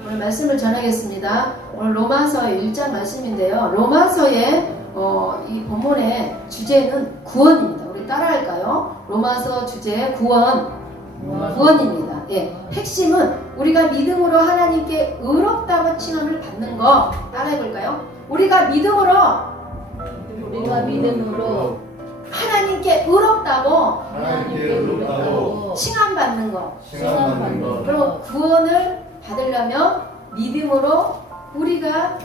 오늘 말씀을 전하겠습니다. 오늘 로마서 1장 말씀인데요. 로마서의 이 본문의 주제는 구원입니다. 우리 따라할까요? 로마서 주제 구원입니다. 예, 핵심은 우리가 믿음으로 하나님께 의롭다고 칭함을 받는 거 따라해볼까요? 우리가 믿음으로 하나님께 의롭다고 칭함받는 거. 그리고 구원을 받으려면 믿음으로 우리가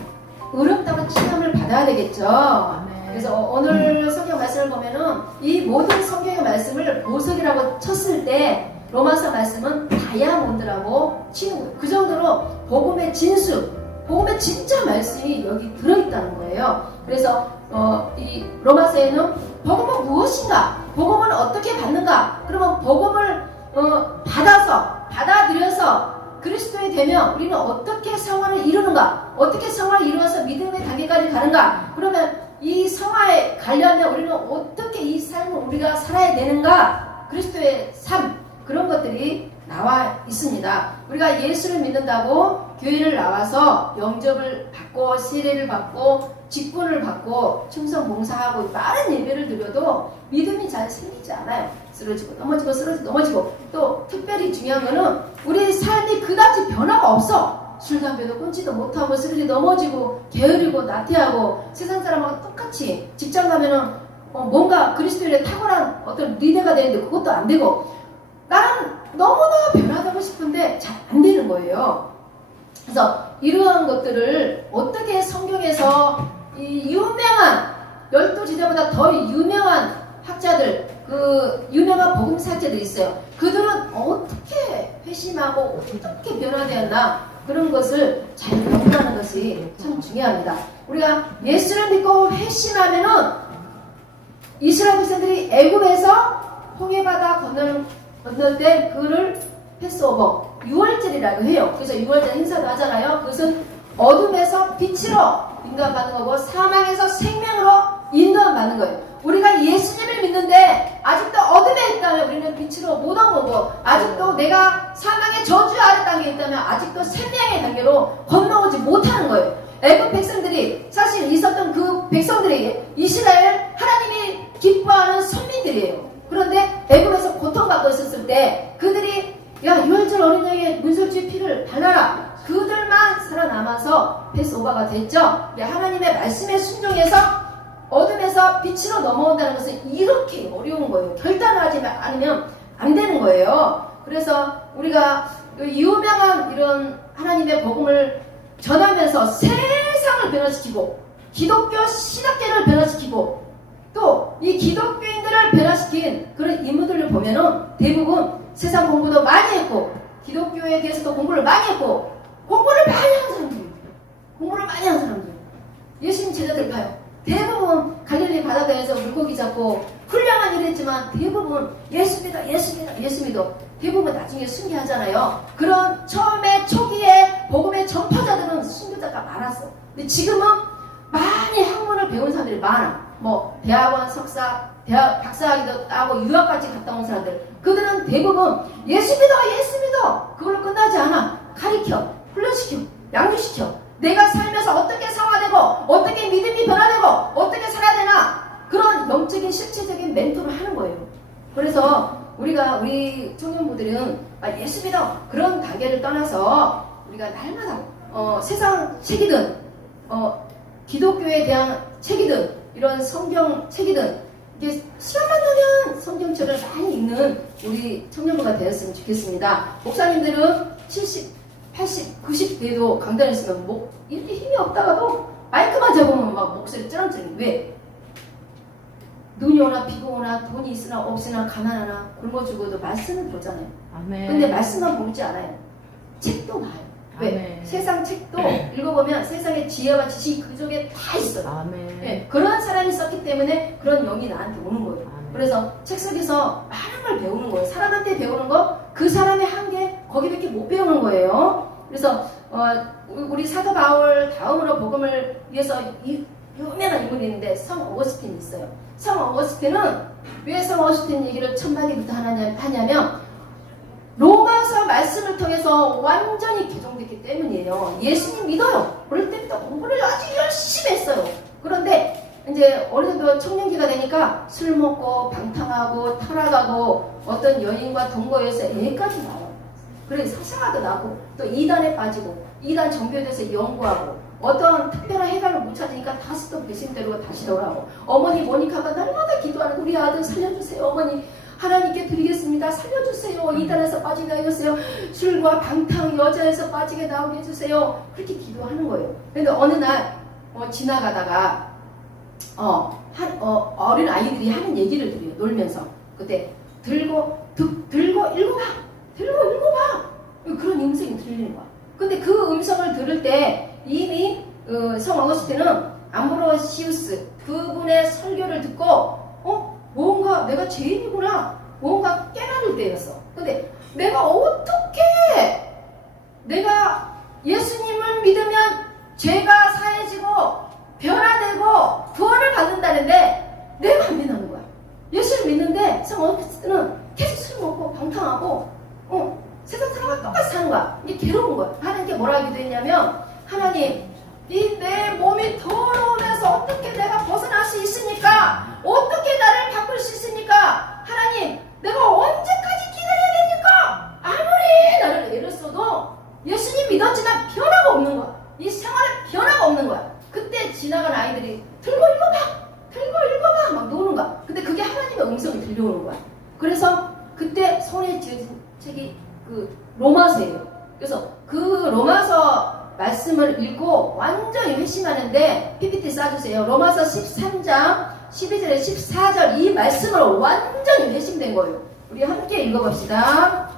의롭다고 칭함을 받아야 되겠죠. 그래서 오늘 성경 말씀을 보면은 이 모든 성경의 말씀을 보석이라고 쳤을 때 로마서 말씀은 다이아몬드라고 치는 거예요. 그 정도로 복음의 진수, 복음의 진짜 말씀이 여기 들어있다는 거예요. 그래서 이 로마서에는 복음은 무엇인가? 복음은 어떻게 받는가? 그러면 복음을 받아들여서 그리스도에 되면 우리는 어떻게 성화를 이루는가? 어떻게 성화를 이루어서 믿음의 단계까지 가는가? 그러면 이 성화에 가려면 우리는 어떻게 이 삶을 우리가 살아야 되는가? 그리스도의 삶, 그런 것들이 나와 있습니다. 우리가 예수를 믿는다고 교회를 나와서 영접을 받고 세례를 받고 직분을 받고 충성 봉사하고 빠른 예배를 드려도 믿음이 잘 생기지 않아요. 쓰러지고 넘어지고 쓰러지고 넘어지고, 또 특별히 중요한 거는 우리 삶이 그다지 변화가 없어. 술, 담배도 끊지도 못하고 쓰러지 넘어지고 게으르고 나태하고 세상 사람하고 똑같이 직장 가면은 뭔가 그리스도인의 탁월한 어떤 리더가 되는데 그것도 안 되고, 나는 너무나 변화되고 싶은데 잘 안 되는 거예요. 그래서 이러한 것들을 어떻게 성경에서 이 유명한 12지대보다 더 유명한 학자들, 그 유명한 복음사학자들이 있어요. 그들은 어떻게 회심하고 어떻게 변화되었나, 그런 것을 잘 연구하는 것이 참 중요합니다. 우리가 예수를 믿고 회심하면은 이스라엘 백성들이 애굽에서 홍해바다 건널 때 그를 패스오버, 유월절이라고 해요. 그래서 유월절 행사도 하잖아요. 그것은 어둠에서 빛으로 인도받는 거고 사망에서 생명으로 인도받는 거예요. 우리가 예수님을 믿는데 아직도 어둠에 있다면 우리는 빛으로 못 온 거고, 아직도 내가 사망의 저주 아래 단계에 있다면 아직도 생명의 단계로 건너오지 못하는 거예요. 애굽 백성들이 사실 있었던 그 백성들이 이스라엘 하나님이 기뻐하는 선민들이에요. 그런데 애굽에서 고통받고 있었을 때 그들이 야, 유월절 어린 양의 문설주의 피를 발라라. 그들만 살아남아서 패스오버가 됐죠. 하나님의 말씀에 순종해서 어둠에서 빛으로 넘어온다는 것은 이렇게 어려운 거예요. 결단을 하지 않으면 안 되는 거예요. 그래서 우리가 유명한 이런 하나님의 복음을 전하면서 세상을 변화시키고 기독교 신학계를 변화시키고 또 이 기독교인들을 변화시킨 그런 인물들을 보면은 대부분 세상 공부도 많이 했고 기독교에 대해서도 공부를 많이 했고 공부를 많이 하는 사람들이에요. 공부를 많이 하는 사람들. 예수님 제자들 봐요. 대부분 갈릴리 바다가에서 물고기 잡고 훌륭한 일을 했지만 대부분 예수 믿어. 대부분 나중에 순교하잖아요. 그런 처음에 초기에 복음의 전파자들은 순교자가 많았어. 근데 지금은 많이 학문을 배운 사람들이 많아. 뭐 대학원 석사, 대학 박사학위도 따고 유학까지 갔다 온 사람들, 그들은 대부분 예수 믿어 그걸로 끝나지 않아. 가르쳐, 훈련시켜, 양육시켜. 내가 살면서 어떻게 성화되고 어떻게 믿음이 변화되고 어떻게 살아야 되나, 그런 영적인 실체적인 멘토를 하는 거예요. 그래서 우리 청년부들은 예수 믿어 그런 단계를 떠나서 우리가 날마다 세상 책이든 기독교에 대한 책이든 이런 성경 책이든 이게 시간만 나면 성경책을 많이 읽는 우리 청년부가 되었으면 좋겠습니다. 목사님들은 70, 80, 90대도 강단했으면 이렇게 힘이 없다가도 마이크만 잡으면 막 목소리 쩌렁쩌렁. 왜? 눈이 오나 비가 오나 돈이 있으나 없으나 가난하나 굶어 죽어도 말씀을 보잖아요. 아멘. 근데 말씀만 보지 않아요. 책도 봐요. 왜? 아멘. 세상 책도 읽어보면 세상의 지혜와 지식이 그 속에 다 있어요. 아멘. 네, 그런 사람이 썼기 때문에 그런 영이 나한테 오는 거예요. 아멘. 그래서 책 속에서 많은 걸 배우는 거예요. 사람한테 배우는 거, 그 사람의 한계, 거기밖에 못 배우는 거예요. 그래서 우리 사도 바울 다음으로 복음을 위해서 유명한 인물이 있는데 성 어거스틴이 있어요. 성 어거스틴은 왜 성 어거스틴 얘기를 천만이부터 하냐면 로마서 말씀을 통해서 완전히 개종됐기 때문이에요. 예수님 믿어요. 어릴 때부터 공부를 아주 열심히 했어요. 그런데 이제 어느 정도 청년기가 되니까 술 먹고 방탕하고 타락하고 어떤 연인과 동거해서 애까지 나와요. 그래서 사상화도 나고 또 이단에 빠지고 이단 정교에 대해서 연구하고 어떤 특별한 해결을 못 찾으니까 다시 또 배신대로 다시 돌아오고 어머니 모니카가 날마다 기도하는 우리 아들 살려주세요. 어머니 하나님께 드리겠습니다. 살려주세요. 이단에서 빠지게 해주세요. 술과 방탕 여자에서 빠지게 나오게 해주세요. 그렇게 기도하는 거예요. 그런데 어느 날 지나가다가 어린 아이들이 하는 얘기를 들어요. 놀면서 그때 들고 읽어봐. 그런 음성이 들리는 거야. 근데 그 음성을 들을 때 이미 성 어거스틴은 암브로시우스 그분의 설교를 듣고 뭔가 내가 죄인이구나 뭔가 깨달을 때였어. 근데 내가 어떻게 내가 예수님을 믿으면 죄가 사해지고 변화되고 구원을 받는다는데 내가 안 믿는 거야. 예수를 믿는데 성 어거스틴은 계속 술 먹고 방탕하고 세상 사람과 똑같이 사는 거야. 이게 괴로운 거야. 하나님께 뭐라 기도했냐면 하나님 이 내 몸이 더러우면서 어떻게 내가 벗어날 수 있습니까? 어떻게 나를 바꿀 수 있습니까? 하나님 내가 언제까지 기다려야 됩니까? 아무리 나를 애를 써도 예수님 믿었지만 변화가 없는 거야. 이 생활에 변화가 없는 거야. 그때 지나간 아이들이 들고 읽어봐 막 노는 거야. 근데 그게 하나님의 음성이 들려오는 거야. 그래서 그때 손에 쥐어진 책이 그 로마서예요. 그래서 그 로마서 말씀을 읽고 완전히 회심하는데 PPT 써주세요. 로마서 13장 12절에 14절 이 말씀으로 완전히 회심된 거예요. 우리 함께 읽어봅시다.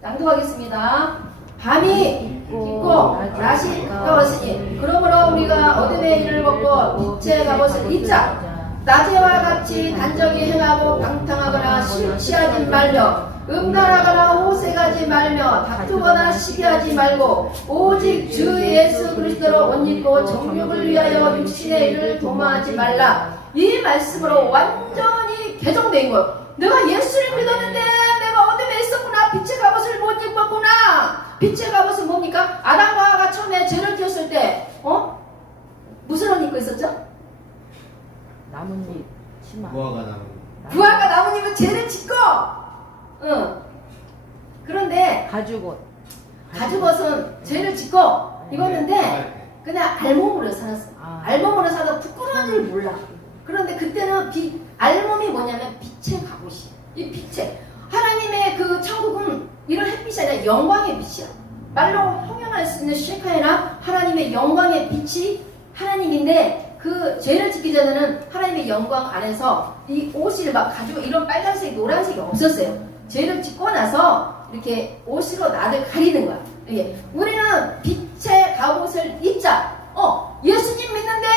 낭독하겠습니다. 밤이 깊고 낮이 가까웠으니 그러므로 우리가 어둠의 일을 벗고 빛의 갑옷을 입자. 낮에와 같이 단정히 행하고 방탕하거나 실취하지 말며 음란하거나 호색하지 말며 다투거나 시기하지 말고 오직 주 예수 그리스도로 옷 입고 정욕을 위하여 육신의 일을 도모하지 말라. 이 말씀으로 완전히 개종된 거예요. 내가 예수를 믿었는데 내가 어둠에 있었구나. 빛의 갑옷을 못 입었구나. 빛의 갑옷은 뭡니까? 아담과 하와가 처음에 죄를 지었을 때 무슨 옷 입고 있었죠? 나뭇잎 치마. 부화가 나뭇잎은 죄를 짓고 그런데 가죽옷은 죄를 짓고 입었는데 그냥 알몸으로 살았어. 알몸으로 살아도 부끄러운 줄 몰라. 그런데 그때는 알몸이 뭐냐면 빛의 갑옷이야. 이 빛의 하나님의 그 천국은 이런 햇빛이 아니라 영광의 빛이야. 말로 형용할 수 있는 쉐카이나 하나님의 영광의 빛이 하나님인데 그 죄를 짓기 전에는 하나님의 영광 안에서 이 옷을 막 가지고 이런 빨간색, 노란색이 없었어요. 죄를 짓고 나서 이렇게 옷으로 나를 가리는 거야. 이게 우리는 빛의 갑옷을 입자. 예수님 믿는데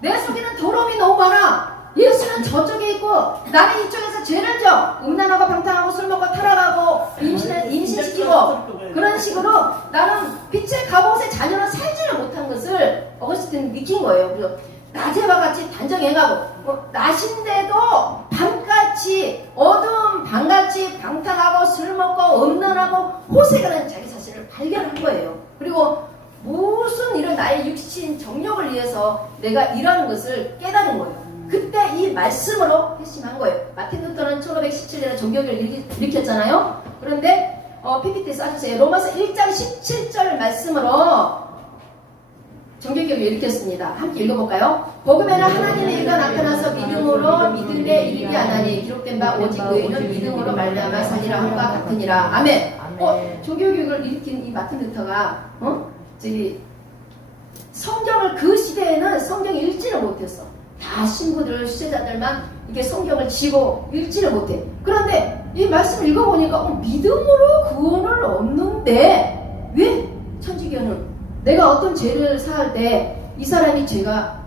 내 속에는 더러움이 너무 많아. 예수는 저쪽에 있고 나는 이쪽에서 죄를 져. 음란하고 방탕하고 술 먹고 타락하고 임신시키고 그런 식으로 나는 빛의 갑옷의 자녀로 살지를 못한 것을 어거스틴은 느낀 거예요. 그래서 낮에와 같이 단정해가고 낮인데도 밤같이 어두운 밤같이 방탕하고 술 먹고 음란하고 호색하는 자기 자신을 발견한 거예요. 그리고 무슨 이런 나의 육신 정욕을 위해서 내가 이러는 것을 깨달은 거예요. 그때 이 말씀으로 회심한 거예요. 마틴 루터는 1517년에 종교개혁을 일으켰잖아요. 그런데 PPT 써주세요. 로마서 1장 17절 말씀으로 종교개혁을 일으켰습니다. 함께 읽어볼까요? 복음에는 하나님의 일가 나타나서 믿음으로 믿음에 이르게 하나니 기록된 바 오직 의인은 믿음으로 말미암아 살리라 함과 같으니라. 아멘. 종교개혁을 일으킨 이 마틴 루터가 성경을 그 시대에는 성경 읽지를 못했어. 다 신부들, 수제자들만 이렇게 성경을 지고 읽지를 못해. 그런데 이 말씀을 읽어보니까 믿음으로 구원을 얻는데 왜 천주교는 내가 어떤 죄를 사할 때 이 사람이 죄가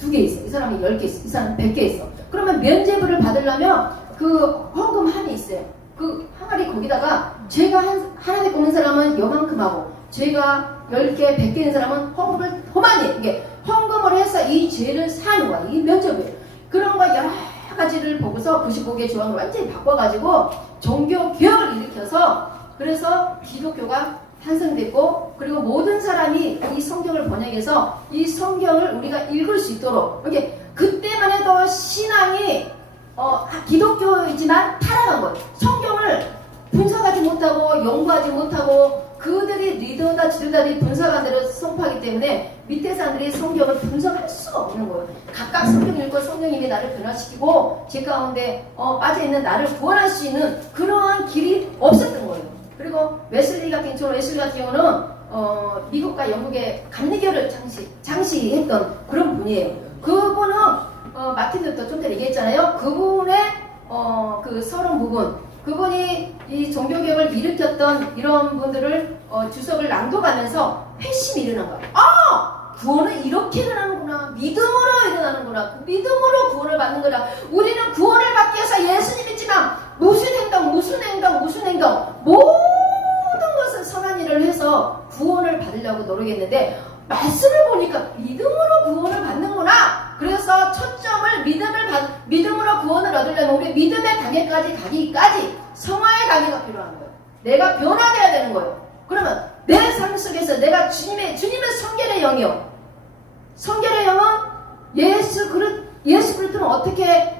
2개 있어. 이 사람이 10개 있어. 이 사람이 100개 있어. 그러면 면죄부를 받으려면 그 헌금함이 있어요. 그 항아리 거기다가 죄가 하나 개 꽂는 사람은 요만큼 하고 죄가 10개, 100개인 사람은 헌금을 더 많이 해. 이게 헌금을 해서 이 죄를 사는 거야. 이 면접이에요. 그런 거 여러 가지를 보고서 95개 조항을 완전히 바꿔가지고 종교 개혁을 일으켜서 그래서 기독교가 탄생됐고, 그리고 모든 사람이 이 성경을 번역해서 이 성경을 우리가 읽을 수 있도록, 이게 그때만 해도 신앙이 기독교이지만 타락한 거예요. 성경을 분석하지 못하고 연구하지 못하고 그들이 리더다 지도자들이 분석한 대로 선포하기 때문에 밑에 사람들이 성경을 분석할 수가 없는 거예요. 각각 성경 읽고 성령님이 나를 변화시키고 제 가운데 빠져있는 나를 구원할 수 있는 그러한 길이 없었던 거예요. 그리고 웨슬리 같은 경우는 미국과 영국의 감리교를 장시했던 그런 분이에요. 그분은 마틴 루터 좀 전에 얘기했잖아요. 그분의 그 서론 부분, 그분이 이 종교개혁을 일으켰던 이런 분들을 주석을 낭독하면서 회심이 일어난 거야. 구원은 이렇게 일어나는구나. 믿음으로 일어나는구나. 그 믿음으로 구원을 받는 거다. 우리는 구원을 받기 위해서 예수님 믿지만 무슨 행동 모든 것은 선한 일을 해서 구원을 받으려고 노력했는데 말씀을 보니까 믿음으로 구원을 받는구나. 그래서 초점을 믿음으로 구원을 얻으려면 우리 믿음의 단계까지 가기까지 성화의 단계가 필요한 거예요. 내가 변화되어야 되는 거예요. 그러면 내 삶 속에서 내가 주님의 성결의 영이요. 성결의 영은 예수 그리스도는 어떻게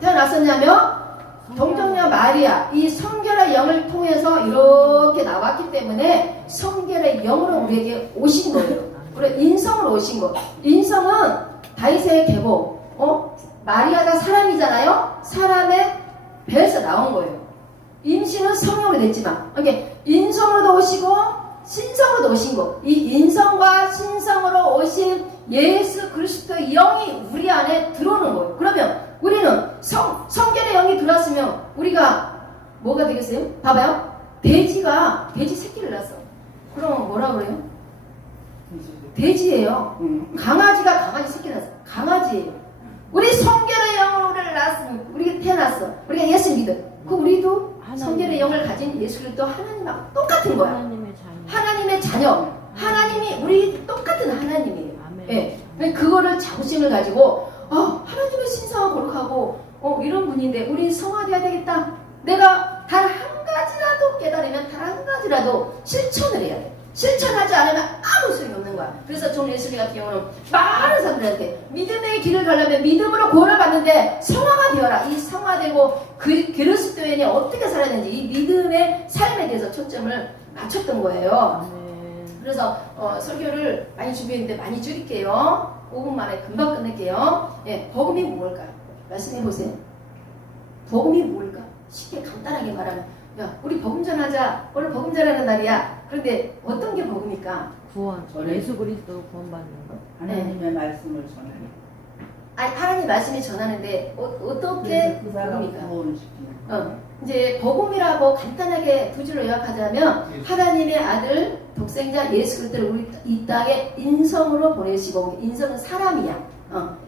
태어났었냐면 동정녀 마리아 이 성결의 영을 통해서 이렇게 나왔기 때문에 성결의 영으로 우리에게 오신 거예요. 그래 인성으로 오신 거. 인성은 다윗의 계보. 마리아가 사람이잖아요. 사람의 배에서 나온 거예요. 임신은 성령으로 됐지만, 이게 인성으로도 오시고 신성으로도 오신 거. 이 인성과 신성으로 오신 예수 그리스도의 영이 우리 안에 들어오는 거예요. 그러면 우리는 성결의 영이 들어왔으면 우리가 뭐가 되겠어요? 봐봐요. 돼지 새끼를 낳았어. 그럼 뭐라 그래요? 돼지예요. 강아지가 강아지 새끼 낳았어. 강아지예요. 우리 성결의 영으로 우리를 낳았으면 우리가 태어났어. 우리가 예수 믿어. 그 우리도 성결의 영을 가진 예수 그리스도 하나님하고 똑같은 거야. 하나님의 자녀. 하나님이 우리 똑같은 하나님이에요. 예. 그거를 자부심을 가지고 하나님의 신성하고 거룩하고 이런 분인데 우리 성화돼야 되겠다. 내가 단 한 가지라도 깨달으면 단 한 가지라도 실천을 해야 돼. 실천하지 않으면 아무 소용이 없는 거야. 그래서 존 웨슬리 같은 경우는 많은 사람들한테 믿음의 길을 가려면 믿음으로 구원을 받는데 성화가 되어라. 이 성화되고 그리스도인이 어떻게 살아야 되는지 이 믿음의 삶에 대해서 초점을 맞췄던 거예요. 그래서 설교를 많이 준비했는데 많이 줄일게요. 5분 만에 금방 끝낼게요. 예, 복음이 뭘까요? 말씀해 보세요. 복음이 뭘까? 쉽게 간단하게 말하면 우리 복음 전하자. 오늘 복음 전하는 날이야. 그런데 어떤 게 복음일까? 구원. 예수 그리스도 구원받는 거. 하나님의 말씀을 전하는. 아니 하나님 말씀이 전하는데 어떻게 그 사람 복음일까? 구원을 시키는. 이제 복음이라고 간단하게 두 줄로 요약하자면 하나님의 아들 독생자 예수 그리스도를 우리 이 땅에 인성으로 보내시고, 인성은 사람이야.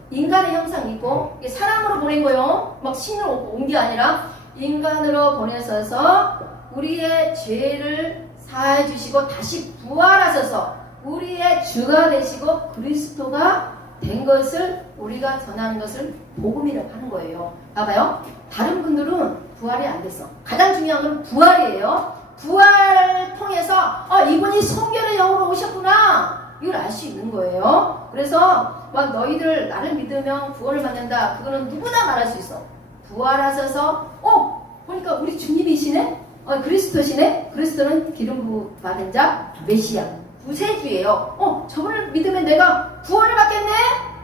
인간의 형상이 있고 사람으로 보낸 거요. 막 신으로 온 게 아니라 인간으로 보내셔서 우리의 죄를 사해 주시고 다시 부활하셔서 우리의 주가 되시고 그리스도가 된 것을 우리가 전하는 것을 복음이라고 하는 거예요. 봐봐요. 다른 분들은 부활이 안 됐어. 가장 중요한 건 부활이에요. 부활을 통해서 이분이 성결의 영으로 오셨구나. 이걸 알 수 있는 거예요. 그래서 막 너희들 나를 믿으면 구원을 받는다. 그거는 누구나 말할 수 있어. 부활하셔서 보니까 우리 주님이시네? 그리스도시네? 그리스도는 기름 부어 받은 자 메시아 구세주예요. 저분을 믿으면 내가 구원을 받겠네?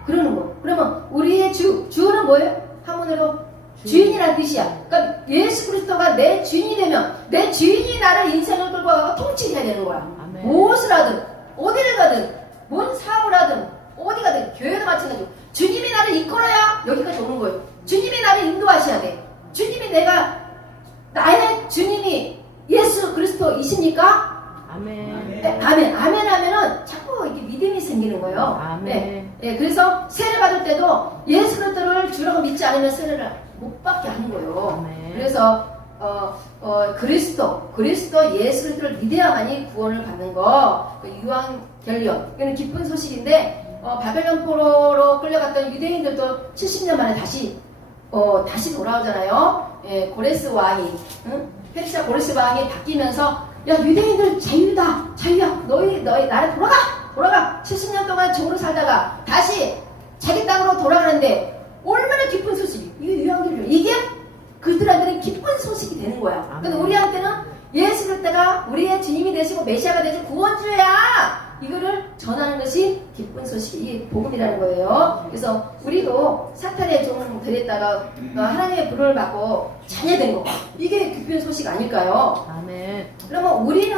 그러는 거. 그러면 우리의 주는 뭐예요? 한문으로 주인이라는 뜻이야. 그러니까 예수 그리스도가 내 주인이 되면 내 주인이 나를 인생을 끌고 가고 통치해야 되는 거야. 아멘. 무엇을 하든 어디를 가든 뭔 사업을 하든 어디 가든 교회도 마찬가지고 주님이 나를 이끌어야 여기까지 오는 거예요. 주님이 나를 인도하셔야 돼. 나의 주님이 예수 그리스도이십니까? 아멘. 네, 아멘. 아멘 하면은 자꾸 이렇게 믿음이 생기는 거예요. 아멘. 네, 그래서 세례 받을 때도 예수 그리스도를 주라고 믿지 않으면 세례를 못 받게 하는 거예요. 아멘. 그래서 그리스도 예수 그리스도를 믿어야만이 구원을 받는 거. 유황결력 이거는 기쁜 소식인데 바벨론 포로로 끌려갔던 유대인들도 70년 만에 다시 돌아오잖아요. 예, 고레스 왕이 페르시아 고레스 왕이 바뀌면서 야 유대인들 자유야 너희 나라 돌아가 70년 동안 종으로 살다가 다시 자기 땅으로 돌아가는데 얼마나 기쁜 소식이 이게 유황들이죠. 이게 그들한테는 기쁜 소식이 되는 거야. 근데 우리한테는 예수 그리스도가 우리의 주님이 되시고 메시아가 되신 구원주야 이거를 전하는 것이 기쁜 소식이 이 복음이라는 거예요. 그래서 우리도 사탄의 종 되랬다가 하나님의 부름을 받고 자녀된 거 이게 기쁜 소식 아닐까요? 아멘. 그러면 우리는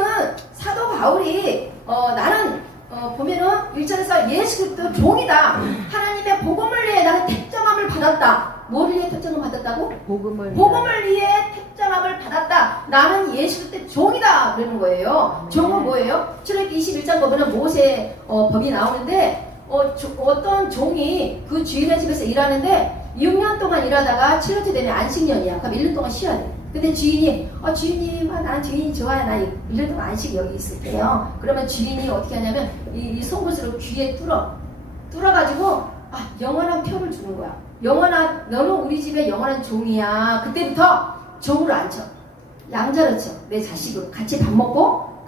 사도 바울이 나는 보면은 1절에서 예수 그리스도 종이다. 하나님의 복음을 위해 나는 택정함을 받았다. 뭐를 위해 택정을 받았다고? 복음을 위해 택정함을 받았다. 나는 예수 그리스도의 종이다. 그러는 거예요. 종은 뭐예요? 출애굽기 21장 보면은 모세 법이 나오는데 어떤 종이 그 주인의 집에서 일하는데 6년 동안 일하다가 7년째 되면 안식년이야. 그럼 1년 동안 쉬어야 돼. 근데 주인이 주인님 난 주인이 좋아요. 나 1년 동안 안식 여기 있을게요. 그러면 주인이 어떻게 하냐면 이 송곳으로 귀에 뚫어가지고 영원한 표를 주는 거야. 너는 우리 집에 영원한 종이야. 그때부터 종으로 앉혀. 양자로 쳐. 내 자식으로 같이 밥 먹고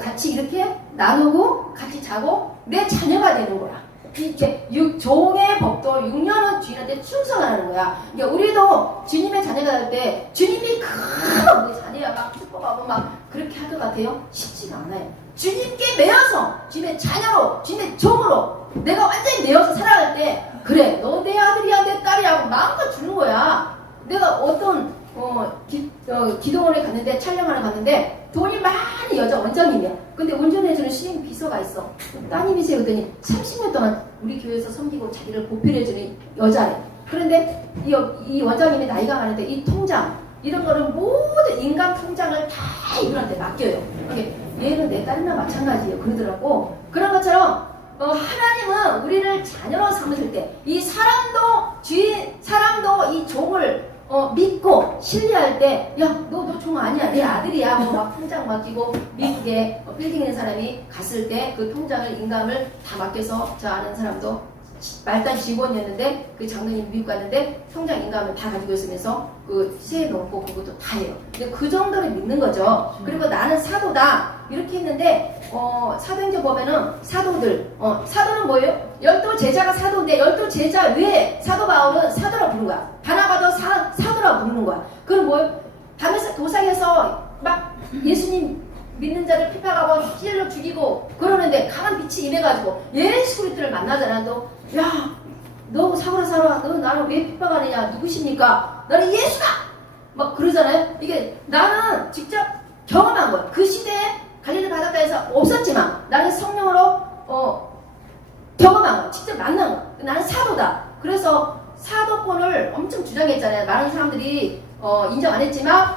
같이 이렇게 나누고 같이 자고 내 자녀가 되는 거야. 이렇게 종의 법도 6년은 주인한테 충성하는 거야. 그러니까 우리도 주님의 자녀가 될 때 주님이 큰 우리 자녀야 막 축복하고 막 그렇게 할 것 같아요? 쉽지가 않아요. 주님께 매여서 주님의 자녀로 주님의 종으로 내가 완전히 매여서 살아갈 때 그래 너 내 아들이야 내 딸이야 하고 마음껏 주는 거야. 내가 어떤 기도원에 갔는데 촬영하러 갔는데 돈이 많이 여자 원장님이야. 근데 운전해주는 신임 비서가 있어. 따님이세요? 그랬더니 30년 동안 우리 교회에서 섬기고 자기를 보필해주는 여자래. 그런데 이 원장님이 나이가 많은데 이 통장 이런 거를 모든 인간 통장을 다 이분한테 맡겨요. 그게 얘는 내 딸이나 마찬가지예요. 그러더라고. 그런 것처럼 하나님은 우리를 자녀로 삼으실 때 이 사람도 이 종을 믿고 신뢰할 때 야 너 종 아니야 내 아들이야 막 통장 맡기고 미국에 빌딩 있는 사람이 갔을 때 그 통장을 인감을 다 맡겨서 저 아는 사람도 말단 직원이었는데 그 장로님 미국 갔는데 통장 인감을 다 가지고 있으면서 그 세에 넣고 그것도 다 해요. 근데 그 정도를 믿는 거죠. 그리고 나는 사도다 이렇게 했는데 사도행전 보면은 사도는 뭐예요? 12 제자가 사도인데 12 제자 외에 사도 바울은 사도라고 부르는 거야. 바나바도 사도라고 부르는 거야. 그럼 뭐예요? 밤에서 도상에서 막 예수님 믿는 자를 핍박하고 찔러 죽이고 그러는데 강한 빛이 임해가지고 예수 그리스도를 만나잖아. 너 사고라 너 나를 왜 핍박하느냐 누구십니까? 나는 예수다 막 그러잖아요. 이게 나는 직접 경험한 거야. 그 시대에 갈릴리 바닷가에서 없었지만 나는 성령으로 경험한 거야. 직접 만난 거야. 나는 사도다. 그래서 사도권을 엄청 주장했잖아요. 많은 사람들이 인정 안 했지만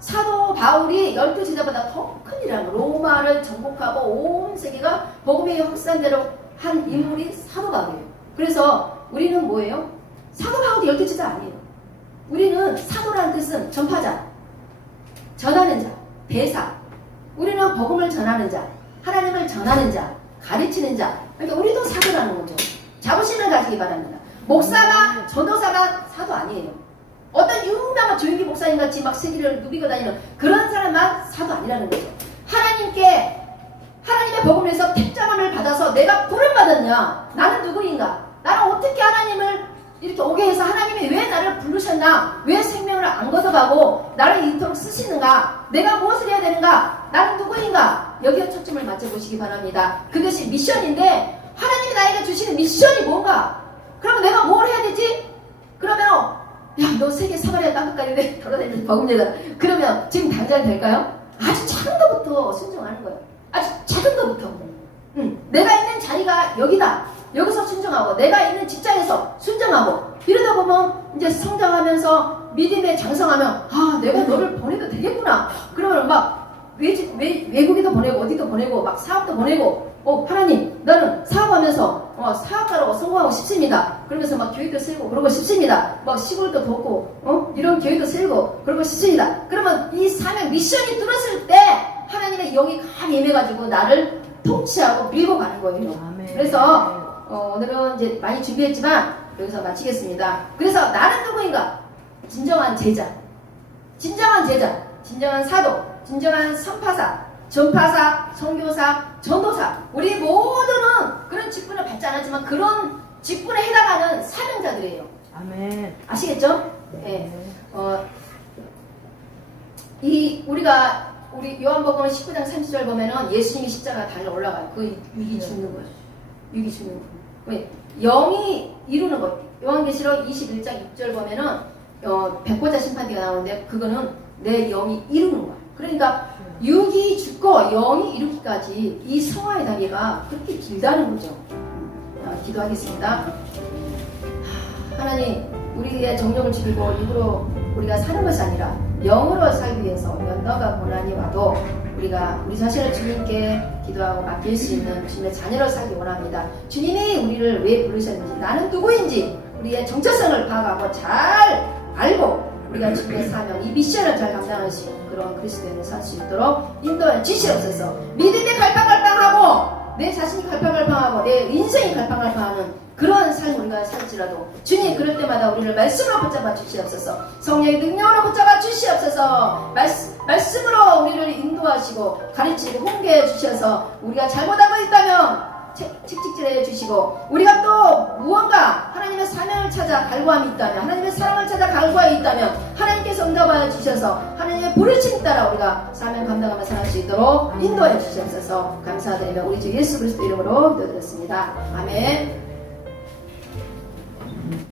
사도 바울이 12 제자보다 더 큰 일이라는 거. 로마를 정복하고 온 세계가 복음의 확산대로 한 인물이 사도 바울이에요. 그래서 우리는 뭐예요? 사도 바울도 12 제자 아니에요. 우리는 사도라는 뜻은 전파자, 전하는 자, 대사. 우리는 복음을 전하는 자, 하나님을 전하는 자, 가르치는 자. 그러니까 우리도 사도라는 거죠. 자부심을 가지기 바랍니다. 목사가, 전도사가 사도 아니에요. 어떤 유명한 조용기 목사님 같이 막 세계를 누비고 다니는 그런 사람만 사도 아니라는 거죠. 하나님의 복음을 위해서 택정함을 받아서 내가 부름 받았냐? 나는 누구인가? 나는 어떻게 하나님을 이렇게 오게 해서 하나님이 왜 나를 부르셨나? 왜 생명을 안 걷어가고 나를 이토록 쓰시는가? 내가 무엇을 해야 되는가? 나는 누구인가? 여기에 초점을 맞춰보시기 바랍니다. 그것이 미션인데 하나님이 나에게 주시는 미션이 뭔가? 그러면 내가 뭘 해야 되지? 그러면 너 세계 사마리아 땅끝까지 돌아다니면서 복음내다. 그러면 지금 당장 될까요? 아주 작은 것부터 순종하는 거예요. 아주 작은 것부터. 내가 있는 자리가 여기다. 여기서 순종하고 내가 있는 직장에서 순종하고 이러다 보면 이제 성장하면서 믿음에 장성하면 내가 너를 보내도 되겠구나. 그러면 막 외국에도 보내고 어디도 보내고 막 사업도 보내고 하나님 나는 사업하면서 사업가로 성공하고 싶습니다. 그러면서 막 교회도 세우고 그러고 싶습니다. 막 시골도 돕고 이런 교회도 세우고 그러고 싶습니다. 그러면 이 사명 미션이 뚫었을 때 하나님의 영이 강히 임해가지고 나를 통치하고 밀고 가는 거예요. 아멘. 그래서 오늘은 이제 많이 준비했지만 여기서 마치겠습니다. 그래서 나는 누구인가? 진정한 제자. 진정한 사도, 진정한 선파사, 전파사, 선교사, 전도사, 우리 모두는 그런 직분을 받지 않았지만 그런 직분에 해당하는 사명자들이에요. 아멘. 아시겠죠? 네. 우리 요한복음 19장 30절 보면은 예수님이 십자가 달려 올라가요. 그 육이 죽는 거예요. 육이 죽는 거. 왜? 영이 이루는 것. 요한계시록 21장 6절 보면은 백보자 심판대가 나오는데 그거는 내 영이 이루는 거야. 그러니까 육이 죽고 영이 이루기까지 이 성화의 단계가 그렇게 길다는 거죠. 기도하겠습니다. 하나님, 우리의 정욕을 죽이고 육으로 우리가 사는 것이 아니라 영으로 살기 위해서 연단과 고난이 와도 우리가 우리 자신을 주님께 기도하고 맡길 수 있는 주님의 자녀로 살기 원합니다. 주님이 우리를 왜 부르셨는지, 나는 누구인지 우리의 정체성을 파악하고 잘 알고 우리가 주님의 사명, 이 미션을 잘 감당할 수 있는 그런 그리스도인을 살 수 있도록 인도해 주시옵소서. 믿음이 갈팡갈팡하고 내 자신이 갈팡갈팡하고 내 인생이 갈팡갈팡하는 그런 삶을 우리가 살지라도 주님 그럴 때마다 우리를 말씀으로 붙잡아 주시옵소서. 성령의 능력으로 붙잡아 주시옵소서. 말씀으로 우리를 인도하시고 가르치고 홍보해 주셔서 우리가 잘못하고 있다면 책찍질해 주시고 우리가 또 무언가 하나님의 사명을 찾아 갈구함이 있다면 하나님의 사랑을 찾아 갈구함이 있다면 하나님께서 응답하여 주셔서 하나님의 부르심 따라 우리가 사명 감당하며 살 수 있도록 인도해 주시옵소서. 감사드리며 우리 주 예수 그리스도 이름으로 기도드렸습니다. 아멘.